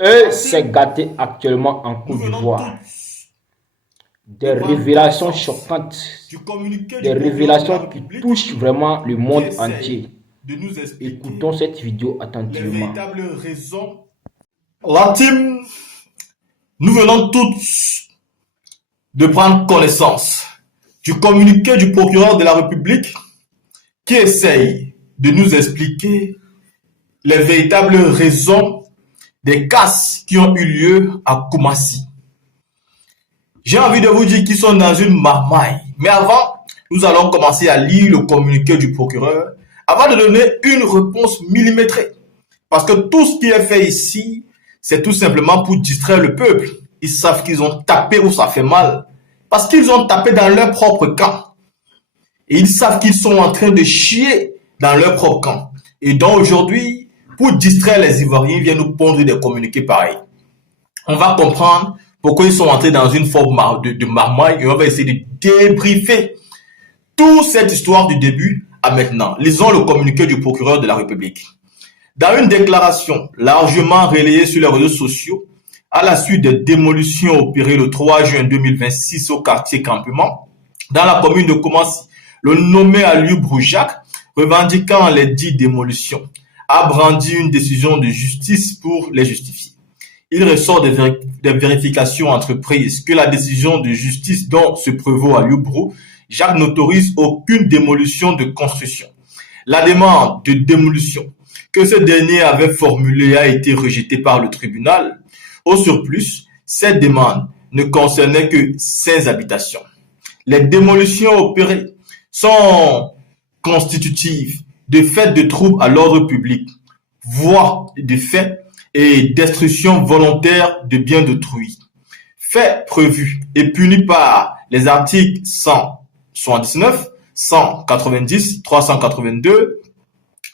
Et s'est Intime, gâté actuellement en nous Côte venons d'Ivoire. tous de Des prendre révélations connaissance choquantes, du communiqué des du procureur de la révélations qui République touchent vraiment le qui monde essaye entier. de nous Écoutons expliquer cette vidéo les attentivement. véritables raisons. L'intime, nous venons tous de prendre connaissance du communiqué du procureur de la République qui essaye de nous expliquer les véritables raisons des casses qui ont eu lieu à Koumassi. J'ai envie de vous dire qu'ils sont dans une marmaille. Mais avant, nous allons commencer à lire le communiqué du procureur avant de donner une réponse millimétrée. Parce que tout ce qui est fait ici, c'est tout simplement pour distraire le peuple. Ils savent qu'ils ont tapé où ça fait mal. Parce qu'ils ont tapé dans leur propre camp. Et ils savent qu'ils sont en train de chier dans leur propre camp. Et donc aujourd'hui, pour distraire les Ivoiriens, ils viennent nous pondre des communiqués pareils. On va comprendre pourquoi ils sont entrés dans une forme de marmaille et on va essayer de débriefer toute cette histoire du début à maintenant. Lisons le communiqué du procureur de la République. Dans une déclaration largement relayée sur les réseaux sociaux, à la suite des démolitions opérées le 3 juin 2026 au quartier Campement, dans la commune de Koumassi, le nommé Aliou Broujac, revendiquant les dites démolitions, a brandi une décision de justice pour les justifier. Il ressort des vérifications entreprises que la décision de justice dont se prévaut Aliou Brou, Jacques n'autorise aucune démolition de construction. La demande de démolition que ce dernier avait formulée a été rejetée par le tribunal. Au surplus, cette demande ne concernait que 16 habitations. Les démolitions opérées sont constitutives de faits de troubles à l'ordre public, voire de faits et destruction volontaire de biens d'autrui. Faits prévus et punis par les articles 179, 190, 382,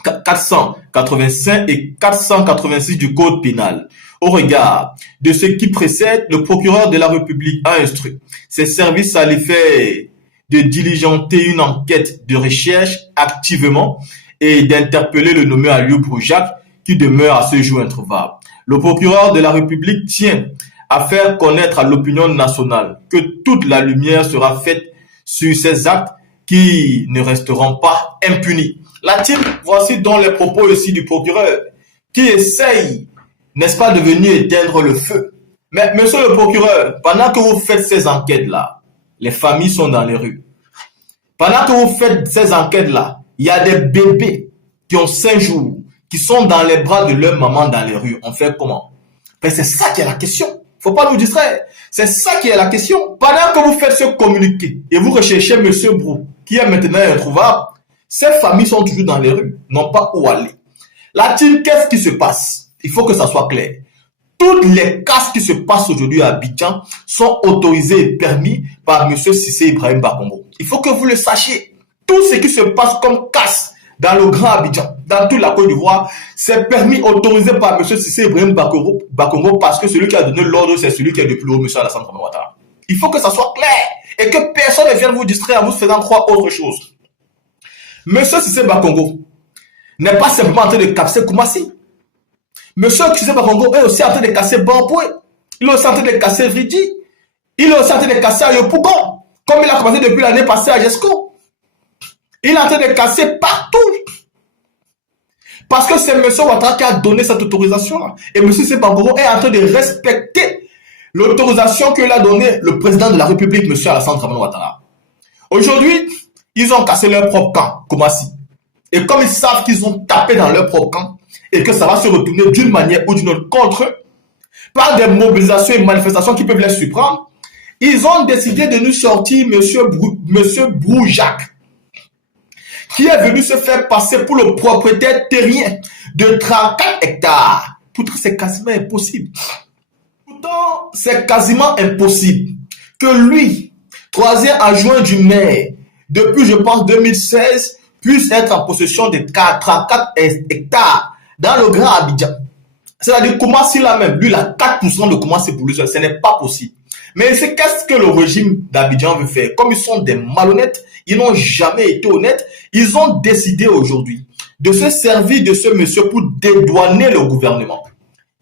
485 et 486 du Code pénal. Au regard de ce qui précède, le procureur de la République a instruit ses services à l'effet de diligenter une enquête de recherche activement et d'interpeller le nommé Aliou Broujac qui demeure à ce jour introuvable. Le procureur de la République tient à faire connaître à l'opinion nationale que toute la lumière sera faite sur ces actes qui ne resteront pas impunis. La team, voici donc les propos ici du procureur qui essaye, n'est-ce pas, de venir éteindre le feu. Mais monsieur le procureur, pendant que vous faites ces enquêtes-là, les familles sont dans les rues. Pendant que vous faites ces enquêtes-là, il y a des bébés qui ont 5 jours, qui sont dans les bras de leur maman dans les rues. On fait comment? Ben, c'est ça qui est la question. Faut pas nous distraire. C'est ça qui est la question. Pendant que vous faites ce communiqué et vous recherchez monsieur Brou, qui est maintenant introuvable, ces familles sont toujours dans les rues, n'ont pas où aller. La team, qu'est-ce qui se passe? Il faut que ça soit clair. Toutes les casses qui se passent aujourd'hui à Abidjan sont autorisées et permis par M. Cissé Ibrahim Bakongo. Il faut que vous le sachiez. Tout ce qui se passe comme casse dans le Grand Abidjan, dans toute la Côte d'Ivoire, c'est permis, autorisé par M. Cissé Ibrahim Bakongo parce que celui qui a donné l'ordre, c'est celui qui est le plus haut, M. Alassane Ouattara. Il faut que ça soit clair et que personne ne vienne vous distraire en vous faisant croire autre chose. M. Cissé Bakongo n'est pas simplement en train de casser Koumassi. Monsieur Cissé Bakongo est aussi en train de casser Bamboué. Il est aussi en train de casser Vridi. Il est aussi en train de casser Ayopougon. Comme il a commencé depuis l'année passée à Jesco. Il est en train de casser partout. Parce que c'est M. Ouattara qui a donné cette autorisation-là. Et M. Cissé Bakongo est en train de respecter l'autorisation que l'a donnée le président de la République, M. Alassane Ouattara. Aujourd'hui, ils ont cassé leur propre camp, Koumassi. Et comme ils savent qu'ils ont tapé dans leur propre camp, et que ça va se retourner d'une manière ou d'une autre contre eux, par des mobilisations et manifestations qui peuvent les surprendre, ils ont décidé de nous sortir Monsieur Broujac, qui est venu se faire passer pour le propriétaire terrien de 34 hectares. Pourtant, c'est quasiment impossible. Pourtant, c'est quasiment impossible que lui, troisième adjoint du maire, depuis, je pense, 2016, puisse être en possession de 34 hectares dans le Grand Abidjan. C'est-à-dire, Koumassi là même, lui, il a 4% de Koumassi pour lui seul. Ce n'est pas possible. Mais c'est qu'est-ce que le régime d'Abidjan veut faire? Comme ils sont des malhonnêtes, ils n'ont jamais été honnêtes, ils ont décidé aujourd'hui de se servir de ce monsieur pour dédouaner le gouvernement.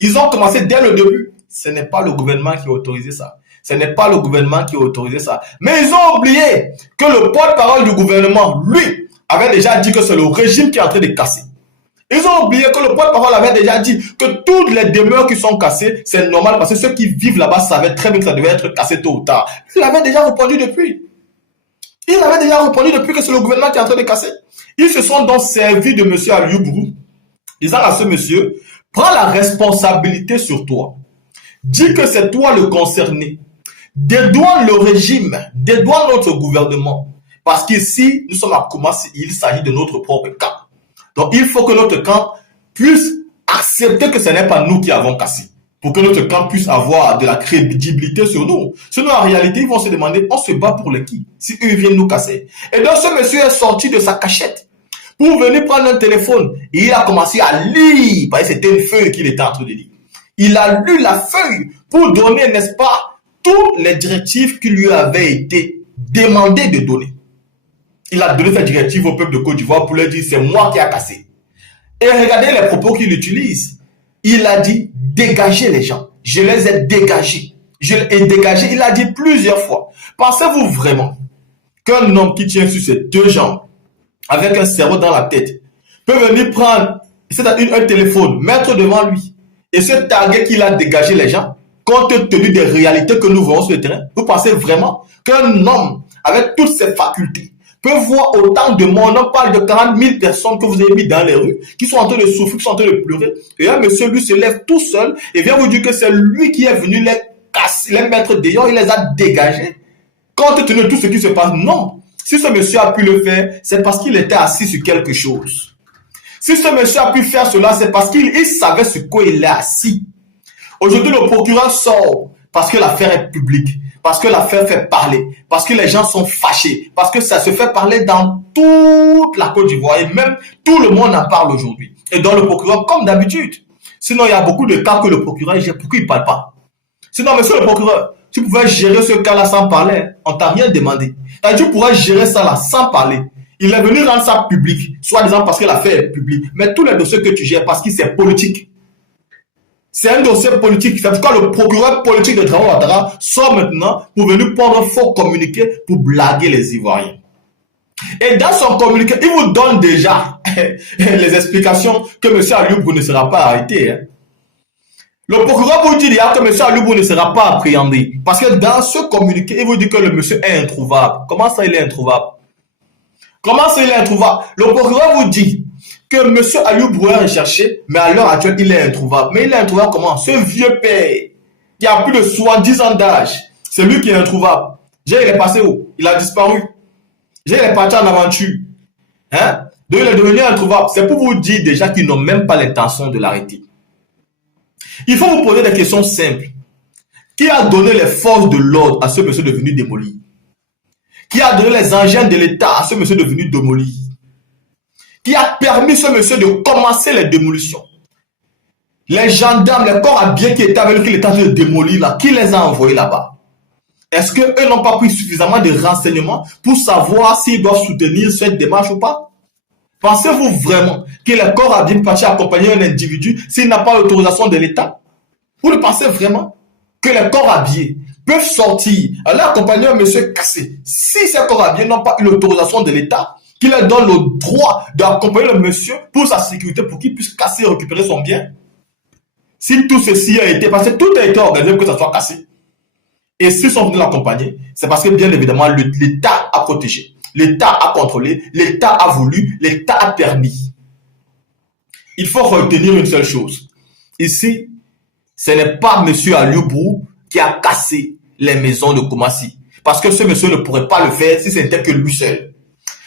Ils ont commencé dès le début. Ce n'est pas le gouvernement qui a autorisé ça. Ce n'est pas le gouvernement qui a autorisé ça. Mais ils ont oublié que le porte-parole du gouvernement, lui, avait déjà dit que c'est le régime qui est en train de casser. Ils ont oublié que le porte-parole avait déjà dit que toutes les demeures qui sont cassées, c'est normal parce que ceux qui vivent là-bas savaient très bien que ça devait être cassé tôt ou tard. Il avait déjà répondu depuis. Il avait déjà répondu depuis que c'est le gouvernement qui est en train de casser. Ils se sont donc servis de M. Aliou Bourou, disant à ce monsieur, prends la responsabilité sur toi. Dis que c'est toi le concerné. Dédouane le régime, dédouane notre gouvernement. Parce qu'ici, nous sommes à Koumassi, il s'agit de notre propre camp. Donc, il faut que notre camp puisse accepter que ce n'est pas nous qui avons cassé. Pour que notre camp puisse avoir de la crédibilité sur nous. Sinon, en réalité, ils vont se demander, on se bat pour le qui? Si eux viennent nous casser. Et donc, ce monsieur est sorti de sa cachette pour venir prendre un téléphone. Et il a commencé à lire, parce que c'était une feuille qu'il était en train de lire. Il a lu la feuille pour donner, n'est-ce pas, toutes les directives qui lui avaient été demandées de donner. Il a donné sa directive au peuple de Côte d'Ivoire pour leur dire c'est moi qui a cassé. Et regardez les propos qu'il utilise. Il a dit dégagez les gens. Je les ai dégagés. Je les ai dégagés. Il a dit plusieurs fois. Pensez-vous vraiment qu'un homme qui tient sur ses deux jambes avec un cerveau dans la tête peut venir prendre un téléphone, mettre devant lui et se targuer qu'il a dégagé les gens compte tenu des réalités que nous voyons sur le terrain? Vous pensez vraiment qu'un homme avec toutes ses facultés peut voir autant de monde? On parle de 40 000 personnes que vous avez mis dans les rues, qui sont en train de souffrir, qui sont en train de pleurer. Et un monsieur, lui, se lève tout seul et vient vous dire que c'est lui qui est venu les casser, les mettre dehors, il les a dégagés. Compte tenu de tout ce qui se passe, non. Si ce monsieur a pu le faire, c'est parce qu'il était assis sur quelque chose. Si ce monsieur a pu faire cela, c'est parce qu'il savait sur quoi il est assis. Aujourd'hui, le procureur sort parce que l'affaire est publique, parce que l'affaire fait parler, parce que les gens sont fâchés, parce que ça se fait parler dans toute la Côte d'Ivoire et même tout le monde en parle aujourd'hui. Et donc le procureur, comme d'habitude, sinon il y a beaucoup de cas que le procureur gère, pourquoi il ne parle pas? Sinon, monsieur le procureur, tu pouvais gérer ce cas-là sans parler, on t'a rien demandé. Tu pourrais gérer ça là sans parler. Il est venu rendre ça public, soi-disant parce que l'affaire est publique. Mais tous les dossiers que tu gères, parce que c'est politique. C'est un dossier politique. C'est pourquoi le procureur politique de Dramane Ouattara sort maintenant pour venir prendre un faux communiqué pour blaguer les Ivoiriens. Et dans son communiqué, il vous donne déjà les explications que M. Aliou Bourou ne sera pas arrêté. Hein. Le procureur vous dit que M. Aliou Bourou ne sera pas appréhendé. Parce que dans ce communiqué, il vous dit que le monsieur est introuvable. Comment ça, il est introuvable? Comment ça, il est introuvable? Le procureur vous dit que M. Aliou Bourou est recherché, mais à l'heure actuelle, il est introuvable. Mais il est introuvable comment? Ce vieux père qui a plus de 70 ans d'âge, c'est lui qui est introuvable. Il est passé où? Il a disparu. Il est parti en aventure. Hein? Donc, il est devenu introuvable. C'est pour vous dire déjà qu'ils n'ont même pas l'intention de l'arrêter. Il faut vous poser des questions simples. Qui a donné les forces de l'ordre à ce monsieur devenu démoli? Qui a donné les engins de l'État à ce monsieur devenu démoli? Qui a permis ce monsieur de commencer les démolitions? Les gendarmes, les corps habillés qui étaient avec lui, qui étaient en train de démolir là, qui les a envoyés là-bas? Est-ce qu'eux n'ont pas pris suffisamment de renseignements pour savoir s'ils doivent soutenir cette démarche ou pas? Pensez-vous vraiment que les corps habillés peuvent accompagner un individu s'il n'a pas l'autorisation de l'État? Vous le pensez vraiment que les corps habillés peuvent sortir, aller accompagner un monsieur cassé si ces corps habillés n'ont pas eu l'autorisation de l'État qui leur donne le droit d'accompagner le monsieur pour sa sécurité, pour qu'il puisse casser et récupérer son bien? Si tout ceci a été, parce que tout a été organisé pour que ça soit cassé. Et s'ils sont venus l'accompagner, c'est parce que bien évidemment l'État a protégé, l'État a contrôlé, l'État a voulu, l'État a permis. Il faut retenir une seule chose. Ici, ce n'est pas M. Aliou Bourou qui a cassé les maisons de Koumassi. Parce que ce monsieur ne pourrait pas le faire si ce n'était que lui seul.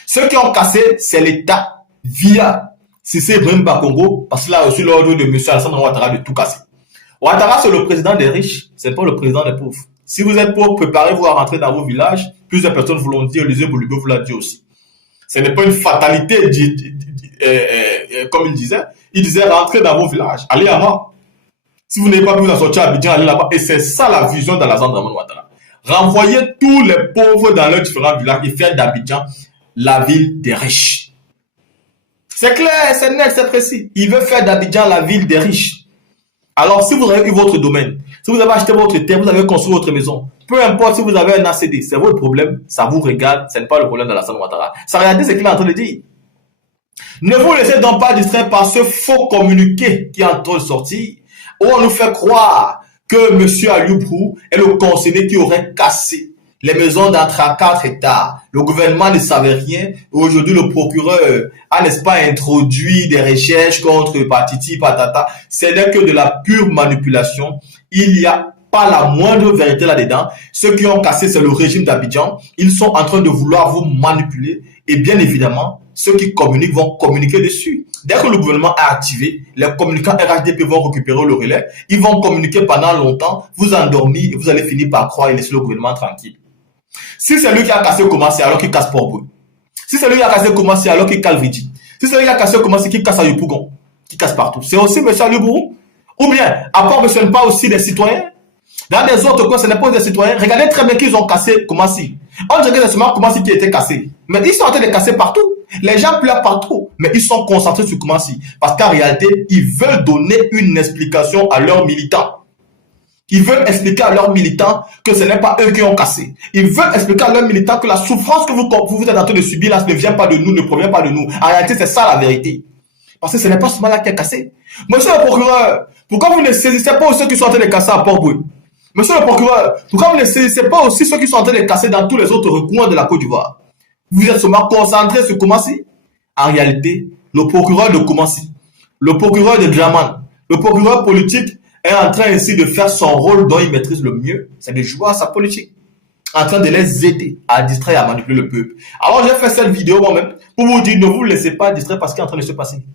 Ceux qui ont cassé, c'est l'État via Cissé Ibrahim Bakongo, parce qu'il a reçu l'ordre de M. Alassane Ouattara de tout casser. Ouattara, c'est le président des riches, c'est pas le président des pauvres. Si vous êtes pauvre, préparez-vous à rentrer dans vos villages. Plusieurs personnes vous l'ont dit, Élisée Boulibé vous l'a dit aussi. Ce n'est pas une fatalité, comme il disait rentrez dans vos villages, allez à mort. Si vous n'avez pas pu vous en sortir à Abidjan, allez là-bas. Et c'est ça la vision d'Alassane Ouattara. Renvoyer tous les pauvres dans leurs différents villages et faire d'Abidjan la ville des riches. C'est clair, c'est net, c'est précis. Il veut faire d'Abidjan la ville des riches. Alors, si vous avez eu votre domaine, si vous avez acheté votre terre, vous avez construit votre maison, peu importe si vous avez un ACD, c'est votre problème, ça vous regarde, ce n'est pas le problème de Alassane Ouattara. Ça regarde ce qu'il est en train de dire. Ne vous laissez donc pas distraire par ce faux communiqué qui est en train de sortir, où on nous fait croire que M. Aliou Brou est le conseiller qui aurait cassé les maisons d'entre 4 hectares. Le gouvernement ne savait rien. Aujourd'hui, le procureur a, n'est-ce pas, introduit des recherches contre Patiti, Patata. Ce n'est que de la pure manipulation. Il n'y a pas la moindre vérité là-dedans. Ceux qui ont cassé, c'est le régime d'Abidjan. Ils sont en train de vouloir vous manipuler. Et bien évidemment, ceux qui communiquent vont communiquer dessus. Dès que le gouvernement est activé, les communicants RHDP vont récupérer le relais. Ils vont communiquer pendant longtemps, vous endormir et vous allez finir par croire et laisser le gouvernement tranquille. Si c'est lui qui a cassé Koumassi alors qu'il casse Port-Bouy. Si c'est lui qui a cassé Koumassi alors qu'il casse Vidi. Si c'est lui qui a cassé Koumassi qui casse Ayopougon, qui casse partout. C'est aussi M. Aliou Brou. Ou bien, à part ce n'est pas aussi des citoyens. Dans des autres coins, ce n'est pas des citoyens. Regardez très bien qu'ils ont cassé Koumassi. On dirait que c'est seulement Koumassi qui a été cassé. Mais ils sont en train de casser partout. Les gens pleurent partout. Mais ils sont concentrés sur Koumassi. Parce qu'en réalité, ils veulent donner une explication à leurs militants. Ils veulent expliquer à leurs militants que ce n'est pas eux qui ont cassé. Ils veulent expliquer à leurs militants que la souffrance que vous êtes en train de subir là, ne vient pas de nous, ne provient pas de nous. En réalité, c'est ça la vérité. Parce que ce n'est pas seulement là qui a cassé. Monsieur le procureur, pourquoi vous ne saisissez pas aussi ceux qui sont en train de casser à Port-Bouy? Monsieur le procureur, pourquoi vous ne saisissez pas aussi ceux qui sont en train de casser dans tous les autres recoins de la Côte d'Ivoire? Vous êtes seulement concentré sur Koumassi. En réalité, le procureur de Koumassi, le procureur de Dramane, le procureur politique est en train ainsi de faire son rôle dont il maîtrise le mieux, c'est de jouer à sa politique. En train de les aider à distraire et à manipuler le peuple. Alors j'ai fait cette vidéo moi-même pour vous dire ne vous laissez pas distraire parce qu'il est en train de se passer.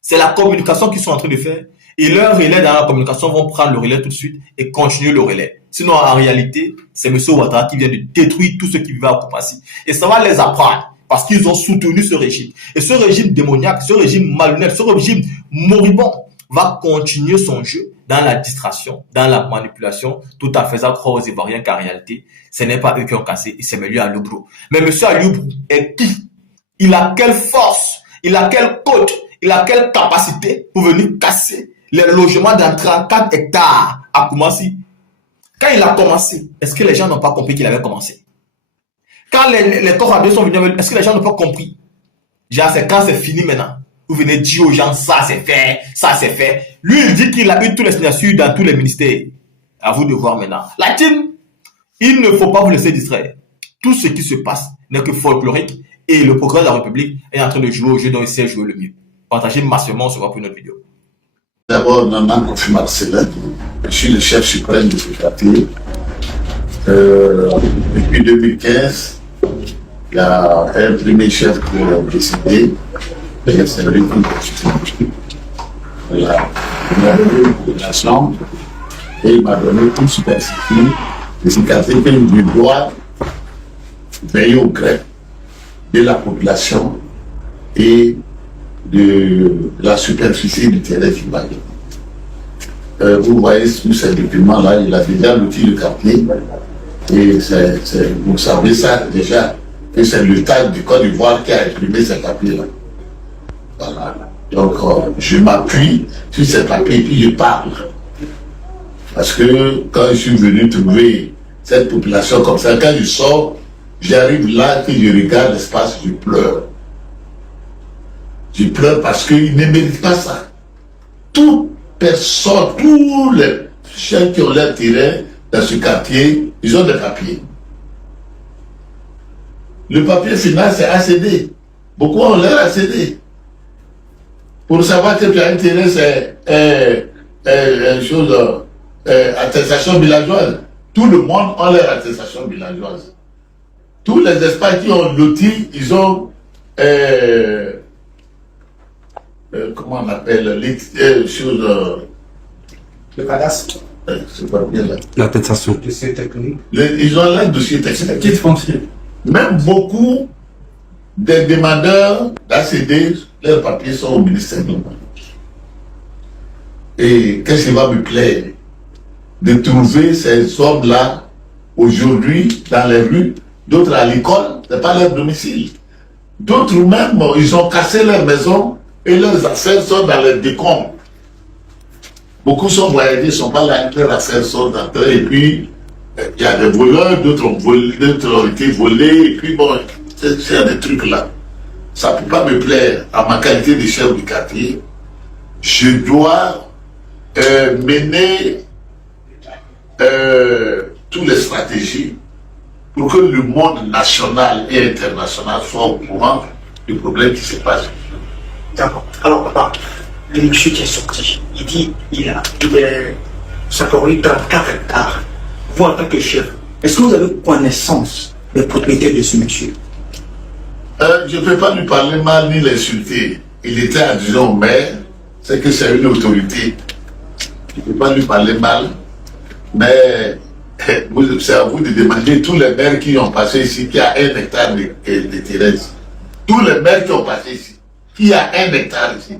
C'est la communication qu'ils sont en train de faire et leurs relais dans la communication vont prendre le relais tout de suite et continuer le relais. Sinon en réalité, c'est M. Ouattara qui vient de détruire tout ce qui vivait à Koumassi. Et ça va les apprendre parce qu'ils ont soutenu ce régime. Et ce régime démoniaque, ce régime malhonnête, ce régime moribond va continuer son jeu dans la distraction, dans la manipulation, tout en faisant croire aux Ivoiriens qu'en réalité, ce n'est pas eux qui ont cassé, et c'est M. Aliou Brou. Mais M. Aliou Brou est qui? Il a quelle force? Il a quelle côte? Il a quelle capacité pour venir casser les logements dans 34 hectares à Koumassi? Quand il a commencé, est-ce que les gens n'ont pas compris qu'il avait commencé? Quand les corps armés sont venus, est-ce que les gens n'ont pas compris? Genre, c'est quand c'est fini maintenant. Vous venez dire aux gens, ça c'est fait, ça c'est fait. Lui, il dit qu'il a eu toutes les signatures dans tous les ministères. À vous de voir maintenant. La team, il ne faut pas vous laisser distraire. Tout ce qui se passe n'est que folklorique et le procureur de la République est en train de jouer au jeu dont il sait jouer le mieux. Partagez massivement, on se voit pour une autre vidéo. D'abord, Nanan Kofi Marcelin, je suis le chef suprême de ce quartier. Depuis 2015, il y a un premier chef qui a décidé. C'est lui qui voilà. Il a eu la chambre et il m'a donné tout superficie de ce quartier que je dois veiller au gré de la population et de la superficie du terrain qui va y. Vous voyez tous ces documents-là, il a déjà l'outil de quartier et vous savez ça déjà que c'est l'État du Côte d'Ivoire qui a imprimé ces papiers-là. Voilà. Donc, je m'appuie sur ces papiers et puis je parle. Parce que quand je suis venu trouver cette population comme ça, quand je sors, j'arrive là, que je regarde l'espace, je pleure. Je pleure parce qu'ils ne méritent pas ça. Toute personne, tous les chefs qui ont leur terrain dans ce quartier, ils ont des papiers. Le papier final, c'est ACD. Beaucoup ont leur ACD. Pour savoir que tu as un terrain, c'est attestation villageoise. Tout le monde a leur attestation villageoise. Tous les espaces qui ont loti, ils ont comment on appelle les choses Le cadastre. C'est pas bien là. L'attestation. Dossier technique. Ils ont leur dossier technique. Titre foncier. Même beaucoup des demandeurs d'ACD, leurs papiers sont au ministère de l'Environnement. Et qu'est-ce qui va me plaire? De trouver ces hommes-là aujourd'hui dans les rues, d'autres à l'école, ce n'est pas leur domicile. D'autres même, ils ont cassé leur maison et leurs affaires sont dans les décombres. Beaucoup sont voyagés, sont pas là, leur affaire sont d'entrée, et puis il y a des voleurs, d'autres ont été volés, et puis bon, c'est des trucs là. Ça ne peut pas me plaire. À ma qualité de chef du quartier, je dois mener toutes les stratégies pour que le monde national et international soit au courant du problème qui se passe. D'accord. Alors, papa, le monsieur qui est sorti, il dit ça corrige 34 hectares. Vous, en tant que chef, est-ce que vous avez connaissance des propriétaires de ce monsieur? Je ne peux pas lui parler mal ni l'insulter. Il était adjoint au maire, c'est que c'est une autorité. Je ne peux pas lui parler mal, mais c'est à vous de demander tous les maires qui ont passé ici, qui a 1 hectare de terrain. Tous les maires qui ont passé ici, qui a 1 hectare ici.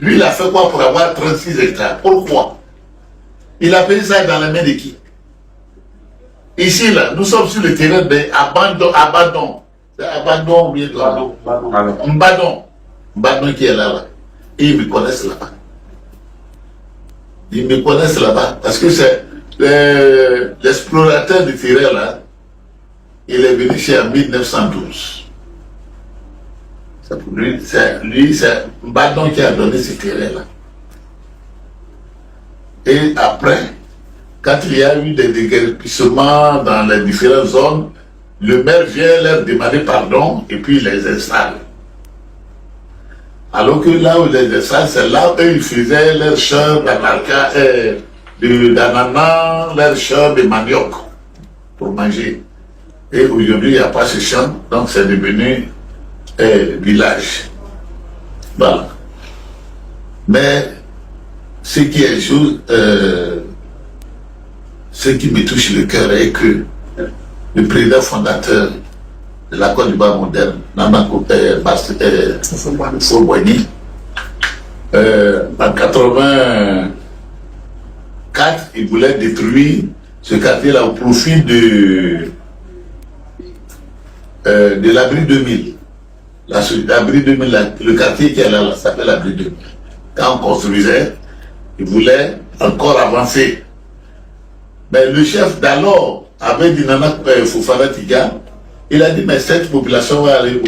Lui, il a fait quoi pour avoir 36 hectares? Pourquoi? Il a payé ça dans les mains de qui? Ici, là, nous sommes sur le terrain d'abandon. C'est abandon ou bien Mbadon. Mbadon qui est là. Et ils me connaissent là-bas. Ils me connaissent là-bas. Parce que c'est l'explorateur du terrain là. Il est venu chez en 1912. C'est pour lui, c'est Mbadon qui a donné ce terrain là. Et après, quand il y a eu des déguerpissements dans les différentes zones, le maire vient leur demander pardon et puis il les installe. Alors que là où ils les installent, c'est là où ils faisaient leurs champs d'ananas, leurs champs de manioc pour manger. Et aujourd'hui, il n'y a pas ce champ, donc c'est devenu village. Voilà. Mais ce qui est juste, ce qui me touche le cœur est que le président fondateur de la Côte d'Ivoire moderne, Namako Fouboigny, en 84, il voulait détruire ce quartier-là au profit de l'abri 2000. L'abri 2000, le quartier qui est là, s'appelle l'abri 2000. Quand on construisait, il voulait encore avancer. Mais le chef d'alors avait dit Nana Fofana Tiga, il a dit mais cette population va aller où?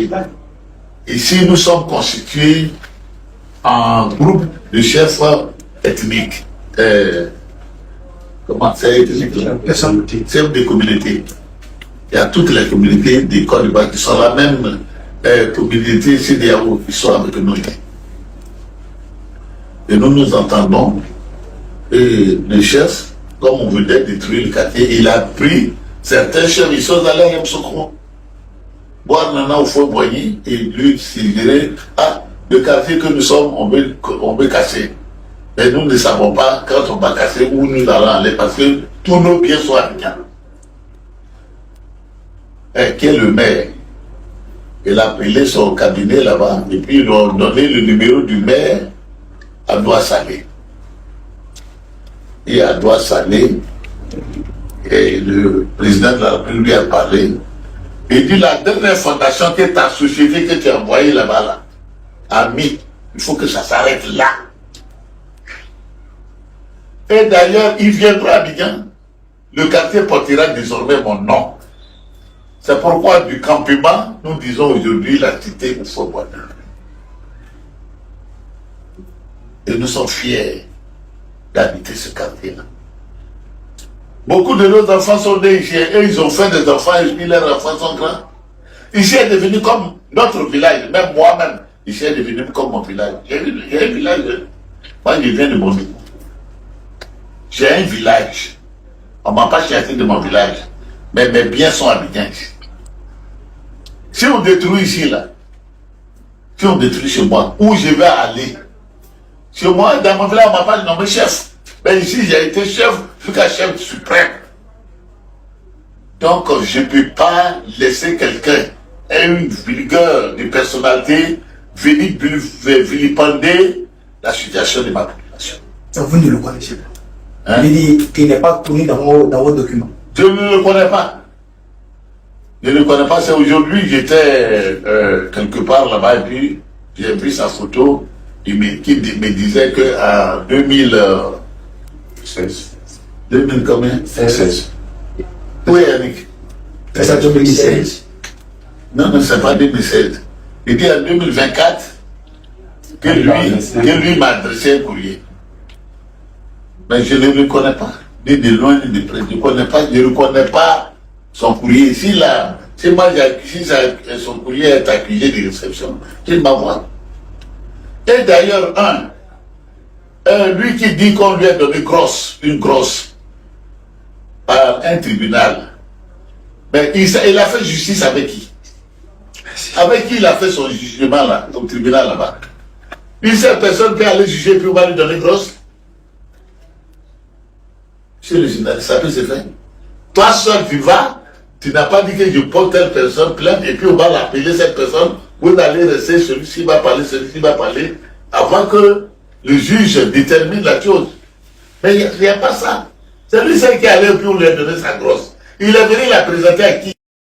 Ici nous sommes constitués en groupe de chefs ethniques. Comment c'est ethnique? Chefs de communauté. Il y a toutes les communautés des Côte d'Ivoire qui sont la même communauté CDAO qui sont avec nous. Et nous nous entendons. Et le chef, comme on voulait détruire le quartier, il a pris certains chefs, ils sont allés à Yamsokro, boire Nana au fond Boigny, et lui suggérer, le quartier que nous sommes, on veut casser. Mais nous ne savons pas quand on va casser où nous allons aller, parce que tous nos biens sont africains. Qui est le maire? Il a appelé son cabinet là-bas, et puis ils lui ont donné le numéro du maire à Doua-Salé. Et à Doua-Salé, et le président de la République lui a parlé. Il dit la dernière fondation que ta société que tu as envoyée là-bas, là, a mis, il faut que ça s'arrête là. Et d'ailleurs, il viendra à Abidjan, le quartier portera désormais mon nom. C'est pourquoi du campement, nous disons aujourd'hui la cité Oufouboigny. Et nous sommes fiers d'habiter ce quartier-là. Beaucoup de nos enfants sont nés ici et ils ont fait des enfants et puis leurs enfants sont grands. Ici est devenu comme notre village, même moi-même, ici est devenu comme mon village. J'ai un village, moi je viens de mon niveau. J'ai un village. On ne m'a pas chassé de mon village, mais mes biens sont habitants ici. Si on détruit ici, là, si on détruit chez moi, où je vais aller? Chez moi, dans mon village, on m'a pas nommé chef. Mais ici, j'ai été chef jusqu'à chef suprême. Donc, je ne peux pas laisser quelqu'un, une vigueur de personnalité, venir vilipender la situation de ma population. Vous ne le connaissez pas. Il dit qu'il n'est pas connu dans vos documents. Je ne le connais pas. Je ne le connais pas. C'est aujourd'hui, j'étais quelque part là-bas et puis j'ai vu sa photo. Qui me disait qu'en 16. 2000 combien? 16. Oui, Yannick. C'est ça 2016. Non, non, c'est pas 2016. Il dit en 2024 que lui m'a adressé un courrier. Mais je ne le connais pas. Ni de loin, ni de près. Je ne reconnais pas son courrier. Si son courrier est accusé de réception, il m'envoie. Et d'ailleurs, lui qui dit qu'on lui a donné une grosse, par un tribunal, mais il a fait justice avec qui? Avec qui il a fait son jugement là, au tribunal là-bas? Une seule personne peut aller juger puis on va lui donner grosse? Monsieur le journaliste, ça peut se faire. Toi seul tu vas, tu n'as pas dit que je porte telle personne plainte et puis on va l'appeler cette personne, vous allez rester, celui-ci va parler, celui-ci va parler, avant que le juge détermine la chose. Mais il n'y a pas ça. C'est lui seul qui est allé puis on lui a donné sa grosse. Il est venu la présenter à qui?